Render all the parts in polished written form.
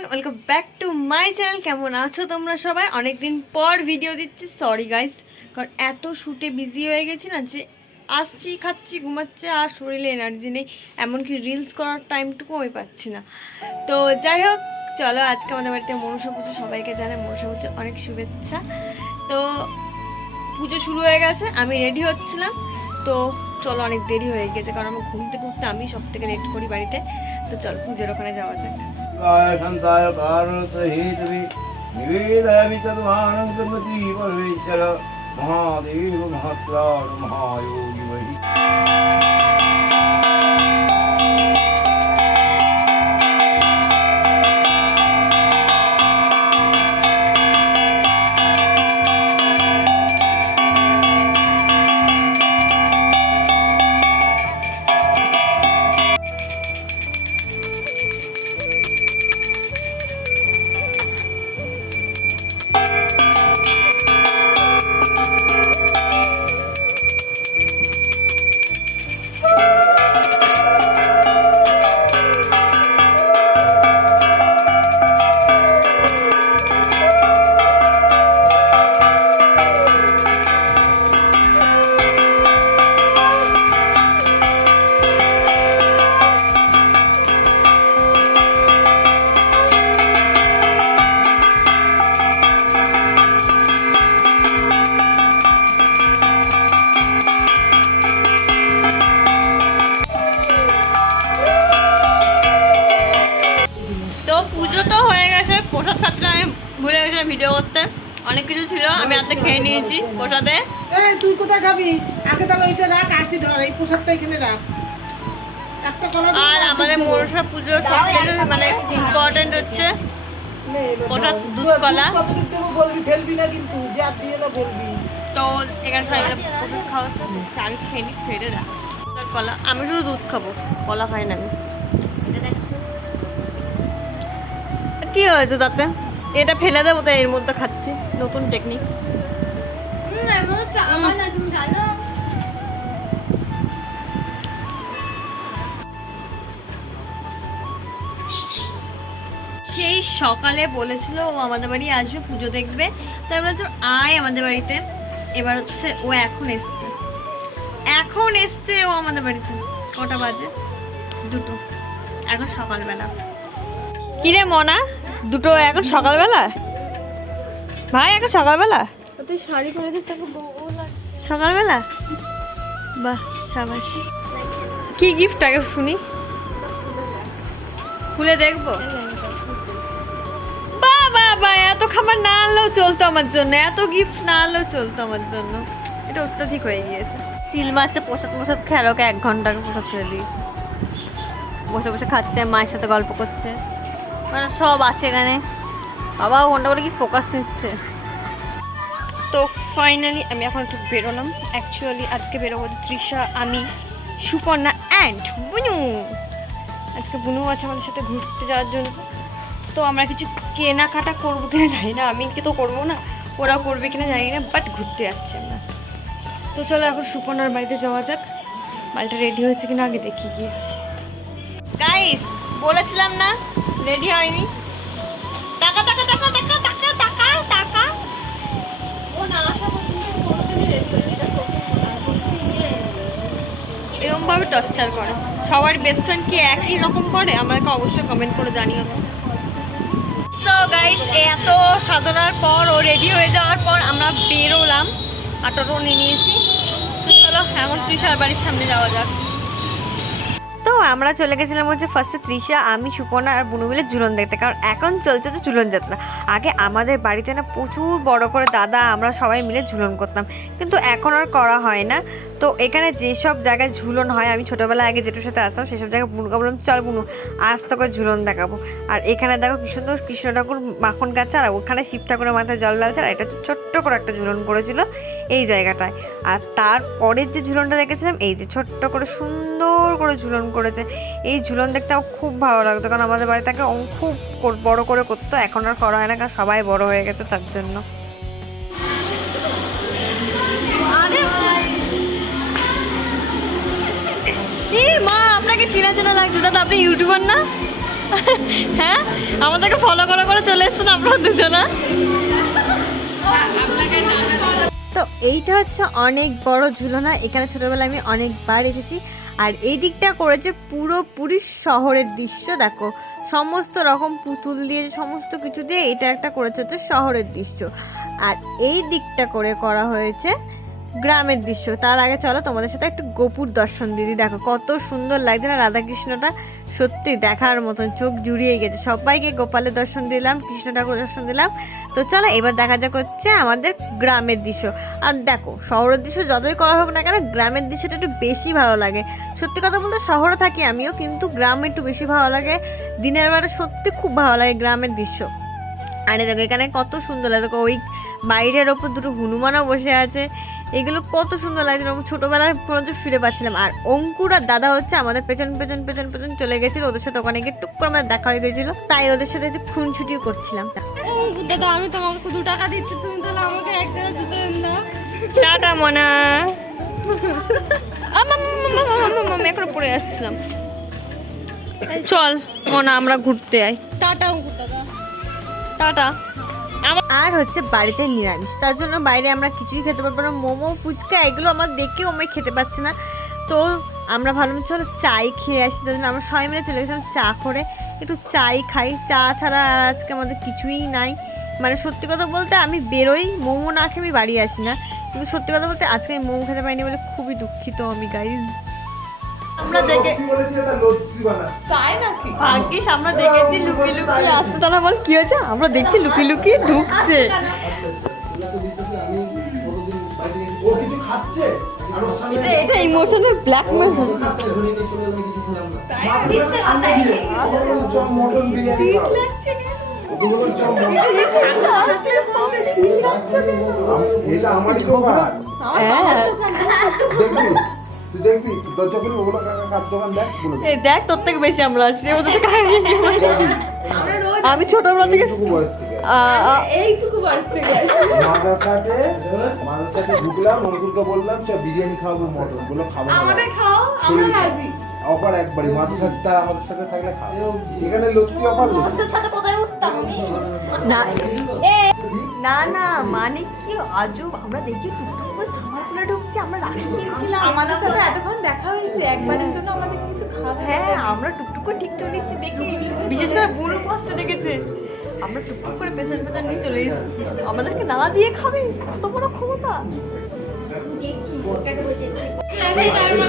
Everyone, welcome back to my channel. কেমন আছো তোমরা সবাই? অনেকদিন পর ভিডিও দিচ্ছি, সরি গাইস, কারণ এত শ্যুটে বিজি হয়ে গেছি না যে আসছি, খাচ্ছি, ঘুমাচ্ছি, আর শরীরে এনার্জি নেই, এমনকি রিলস করার টাইমটুকু আমি পাচ্ছি না। তো যাই হোক, চলো আজকে আমাদের বাড়িতে মনসা পুজো, সবাইকে জানে মনসা পুজো অনেক শুভেচ্ছা। তো পুজো শুরু হয়ে গেছে, আমি রেডি হচ্ছিলাম। তো চলো, অনেক দেরি হয়ে গেছে কারণ আমার ঘুমতে ঘুরতে আমি সব থেকে লেট করি বাড়িতে। তো চল পুজোর ওখানে যাওয়া যাক। शान्ताय पार्वतीहेतवे निवेदयामि तद्वानं ब्रह्मति परमेश्वर महादेव महात्राण महायोगी वही। পুজো তো হয়ে গেছে, প্রসাদ খাচ্ছিলাম, আমি ভুলে গেছিলাম ভিডিও করতে। অনেক কিছু ছিল, আমি হাতে খেয়ে নিয়েছি প্রসাদে। তুই কোথায় খাবি? আগে তাহলে ওইটা রাখ, আরতি ধর, এই প্রসাদটা এখানে রাখ। একটা কলা আর আমাদের মনসা পুজো সবথেকে মানে ইম্পর্টেন্ট হচ্ছে প্রসাদ, দুধ কলা। কতটুকু দেবো বলবি, ফেলবি না কিন্তু, যে আর দিয়ে না বলবি। তো এখানে সবাই প্রসাদ খাওয়া হচ্ছে, আমি খেয়ে নিই, ফেলে রাখ কলা। আমি শুধু দুধ খাবো, কলা খাই না আমি। কি হয়েছে তাতে? এটা ফেলে দেবো, তাই এর মধ্যে খাচ্ছি, নতুন টেকনিক। সেই সকালে বলেছিল ও আমাদের বাড়ি আসবে, পুজো দেখবে। তো আমরা বলছি আয় আমাদের বাড়িতে। এবার হচ্ছে ও এখন এসছে ও আমাদের বাড়িতে। কটা বাজে? 2টো। এখন সকালবেলা। কিরে মনা, 2টো এখন সকালবেলা? ভাই এখন সকালবেলা? তুই শাড়ি পরে দিস, সকালবেলা? বাহ, সাবাস। কি গিফট আগে শুনি, খুলে দেখবো। বাবা, এত খাবার না আনলেও চলতো আমার জন্য, এত গিফট না আনলেও চলতো আমার জন্য। এটা অত্যাধিক হয়ে গিয়েছে। চিল মারছে, প্রসাদ খেয়ে আর ওকে 1 ঘন্টা প্রসাদ ফেলে দিয়েছে। বসে বসে খাচ্ছে, মায়ের সাথে গল্প করছে, মানে সব আছে এখানে। বাবা ঘন্টা করে কি ফোকাস নিচ্ছে। তো ফাইনালি আমি এখন একটু বেরোলাম। অ্যাকচুয়ালি আজকে বেরোবো তৃষা, আমি, সুপর্ণা অ্যান্ড বুনু। আজকে বুনু আছে আমাদের সাথে ঘুরতে যাওয়ার জন্য। তো আমরা কিছু কেনাকাটা করবো কিনা জানি না, আমি তো করবো না, ওরা করবে কিনা জানি না, বাট ঘুরতে যাচ্ছি আমরা। তো চলো এখন সুপর্ণার বাড়িতে যাওয়া যাক। বাড়িটা রেডি হয়েছে কিনা আগে দেখি গিয়ে। গাইস বলেছিলাম না রেডি হয়নি। টাকা টাকা টাকা টাকা টাকা টাকা টাকা ও না আসা পর্যন্ত কোনোদিনই রেডি হয়নি। এরকম ভাবে টর্চার করে। সবার বেস্ট ফ্রেন্ড কি একই রকম করে? আমাকে অবশ্যই কমেন্ট করে জানিও তো। সো গাইস, এত সাধনার পর ও রেডি হয়ে যাওয়ার পর আমরা বেরোলাম, আর টোটো নিয়ে নিয়েছি। তো চলো এখন তৃষার বাড়ির সামনে যাওয়া যাক। তো আমরা চলে গেছিলাম হচ্ছে ফার্স্টে তৃষা, আমি, সুপর্ণা আর বুনু মিলে ঝুলন দেখতে, কারণ এখন চলছে তো ঝুলন যাত্রা। আগে আমাদের বাড়িতে না প্রচুর বড় করে দাদা আমরা সবাই মিলে ঝুলন করতাম, কিন্তু এখন আর করা হয় না। তো এখানে যেসব জায়গায় ঝুলন হয়, আমি ছোটোবেলায় আগে যেটার সাথে আসতাম সেসব জায়গায় বুনুকে বললাম চল বুনু আজ তোকে ঝুলন দেখাবো। আর এখানে দেখো কি সুন্দর কৃষ্ণ ঠাকুর মাখন গাছ, আর ওখানে শিব ঠাকুরের মাথায় জল ঢালছে, আর এটা হচ্ছে ছোট্ট করে একটা ঝুলন করেছিল এই জায়গাটায়। আর তারপরের যে ঝুলনটা দেখেছিলাম, এই যে ছোট্ট করে সুন্দর করে ঝুলন করেছে। এই ঝুলন দেখতে আমার খুব ভালো লাগতো, কারণ আমাদের বাড়িতে আগে খুব বড় করে করতো, এখন আর করা হয় না কারণ সবাই বড় হয়ে গেছে তার জন্য। মা আপনাকে চেনা চেনা লাগছে, দাদা আপনি ইউটিউবার না? হ্যাঁ আমাদেরকে ফলো করে করে চলে এসছেন আপনারা দুজনা। তো এইটা হচ্ছে অনেক বড় ঝুলনা, এখানে ছোটবেলায় আমি অনেকবার এসেছি। আর এই দিকটা করেছে পুরোপুরি শহরের দৃশ্য, দেখো সমস্ত রকম পুতুল দিয়ে সমস্ত কিছু দিয়ে এটা একটা করেছে হচ্ছে শহরের দৃশ্য। আর এই দিকটা করা হয়েছে গ্রামের দৃশ্য। তার আগে চলো তোমাদের সাথে একটু গোপুর দর্শন দিদি, দেখো কত সুন্দর লাগছে না রাধাকৃষ্ণটা, সত্যি দেখার মতন, চোখ জুড়িয়ে গেছে। সবাইকে গোপালের দর্শন দিলাম, কৃষ্ণ ঠাকুর দর্শন দিলাম। তো চলো এবার দেখা যাক হচ্ছে আমাদের গ্রামের দৃশ্য। আর দেখো শহরের দৃশ্য যতই করা হোক না কেন, গ্রামের দৃশ্যটা একটু বেশি ভালো লাগে। সত্যি কথা বলতে শহরে থাকি আমিও, কিন্তু গ্রামে একটু বেশি ভালো লাগে। দিনের বেলা সত্যি খুব ভালো লাগে গ্রামের দৃশ্য। আর দেখো এখানে কত সুন্দর লাগে, দেখো ওই বাইরের ওপর দুটো হনুমানও বসে আছে, এগুলো কত সুন্দর লাগছিল। আমি ছোটোবেলায় পর্যন্ত ফিরে পাচ্ছিলাম। আর অঙ্কুর আর দাদা হচ্ছে আমাদের পেছন পেছন পেছন পেছন চলে গেছিলো, ওদের সাথে ওখানে গিয়ে টুক করে আমাদের দেখা হয়ে গেছিলো, তাই ওদের সাথে একটু খুনছুটিও করছিলাম। দাদা আমি তোমাকে 2 টাকা দিচ্ছি, তুমি তাহলে আমাকে 1 টাকা জুতো এনে দাও। টাটা মনা, এখন পড়ে যাচ্ছিলাম। চল মনা আমরা ঘুরতে যাই। টাটা অঙ্কুর দাদা, টাটা। আর হচ্ছে বাড়িতে নিরামিষ, তার জন্য বাইরে আমরা কিছুই খেতে পারবো না। মোমো ফুচকা এগুলো আমার দেখেও আমি খেতে পাচ্ছি না। তো আমরা ভাবলাম চলো চাই খেয়ে আসি, তার জন্য আমরা সবাই মিলে চলে গেছিলাম চা করে, একটু চাই খাই। চা ছাড়া আর আজকে আমাদের কিছুই নাই। মানে সত্যি কথা বলতে আমি বেরোই মোমো না খেয়ে আমি বাড়ি আসি না, কিন্তু সত্যি কথা বলতে আজকে আমি মোমো খেতে পারিনি বলে খুবই দুঃখিত আমি গাইজ। আমরা দেখে তাই নাকি? ভাগ্যিস আমরা দেখেছি লুকিয়ে লুকিয়ে আসতে, তারা বল কি হয়েছে, আমরা দেখছি লুকিয়ে লুকিয়ে ঢুকছে। এটা ইমোশনাল ব্ল্যাকমেল। দেখ তোর থেকে বেশি আমরা আসছি, ওদের থেকে আমি ছোটবেলা থেকে এইটুকু বয়স থেকে মাদ্রাসাতে ঢুকলাম, অঙ্কুরকে বললাম চ বিরিয়ানি খাওয়াবো, মটন বললো খাবো না, আমাদের খাও, আমরা রাজি। অফার একবারই মাদ্রাসাতে, তার আমাদের সাথে থাকলে খাবো। এখানে লস্যি অফার, লস্যি সাথে কোথায় উঠতাম আমি? না না না মানে কি আজব, আমরা দেখি টুকটুক করে সামার খুলে ঢুকছে, আমরা রাখি কিনছিলাম। আমাদের সাথে এতক্ষণ দেখা হয়েছে, একবারের জন্য আমাদের কিছু খাওয়া। হ্যাঁ আমরা টুকটুক করে ঠিক চলে এসেছি দেখি, বিশেষ করে বুড়ো পাঁচটা দেখেছে। আমরা টুকটুক করে পেছন পেছন নিয়ে চলে এসেছি, আমাদেরকে না দিয়ে খাবে, কত বড় ক্ষমতা।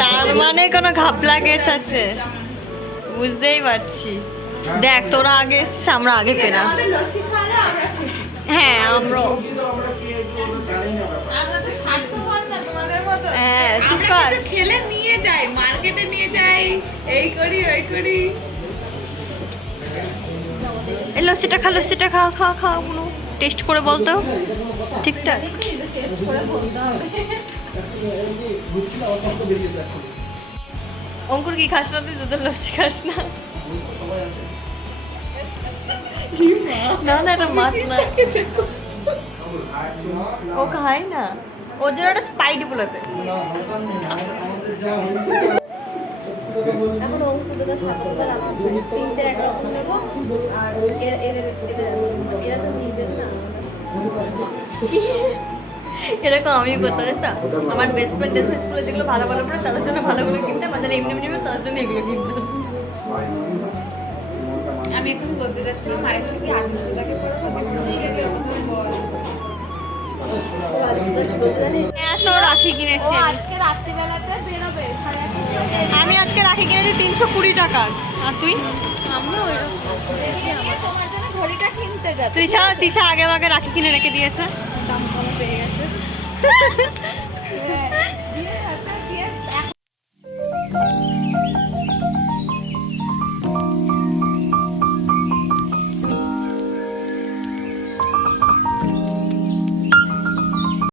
তার মানে কোনো ঘাপলা কেস আছে, বুঝতেই পারছি। দেখ তোরা আগে এসছিস, আমরা আগে পেলাম। আমাদের লস্যি খাওয়ালে আমরা খুশি। হ্যাঁ আমরা আমরা তো ছাড়তে পারি না তোমাদের মতো। হ্যাঁ চুপ আমরা কর। কিন্তু খেলে নিয়ে যাই, মার্কেটে নিয়ে যাই, এই করি ওই করি। এই লস্যিটা খা, লস্যিটা খা, খা খা কোনো টেস্ট করে বলতো ঠিকঠাক। অঙ্কুর কি খাস না তুই, দুধের লস্যি খাস না? না না এটা মাছ না, ও খায় না, ওর জন্য একটা স্পাইডি বলাতে। এখন অঙ্কুর দাদা ঠাকুরদার আমার তিনটে একরকম নেবো, আর এরা তো নিবেন না। এরকম আমি করতে পারিস না, আমার বেস্ট ফ্রেন্ড স্কুলে যেগুলো ভালো ভালো পড়ে তাদের জন্য ভালোগুলো কিনতে, আমাদের এমনি এমনি তাদের জন্য এগুলো কিনতে। আমি এখন বলতে যাচ্ছিলাম মায়ের সাথে কি আগে লাগে পড়া সাথে এত রাখি কিনেছি আমি। আজকে রাত্রিবেলাতে বেরোবে, আমি আজকে রাখি কিনেছি 320 টাকার। আর তুই? আমিও তোমার জন্য ঘড়িটা কিনতে যাবে। তৃষা আগে আগে রাখি কিনে রেখে দিয়েছে। দাম কম পেয়ে গেছে। হ্যাঁ।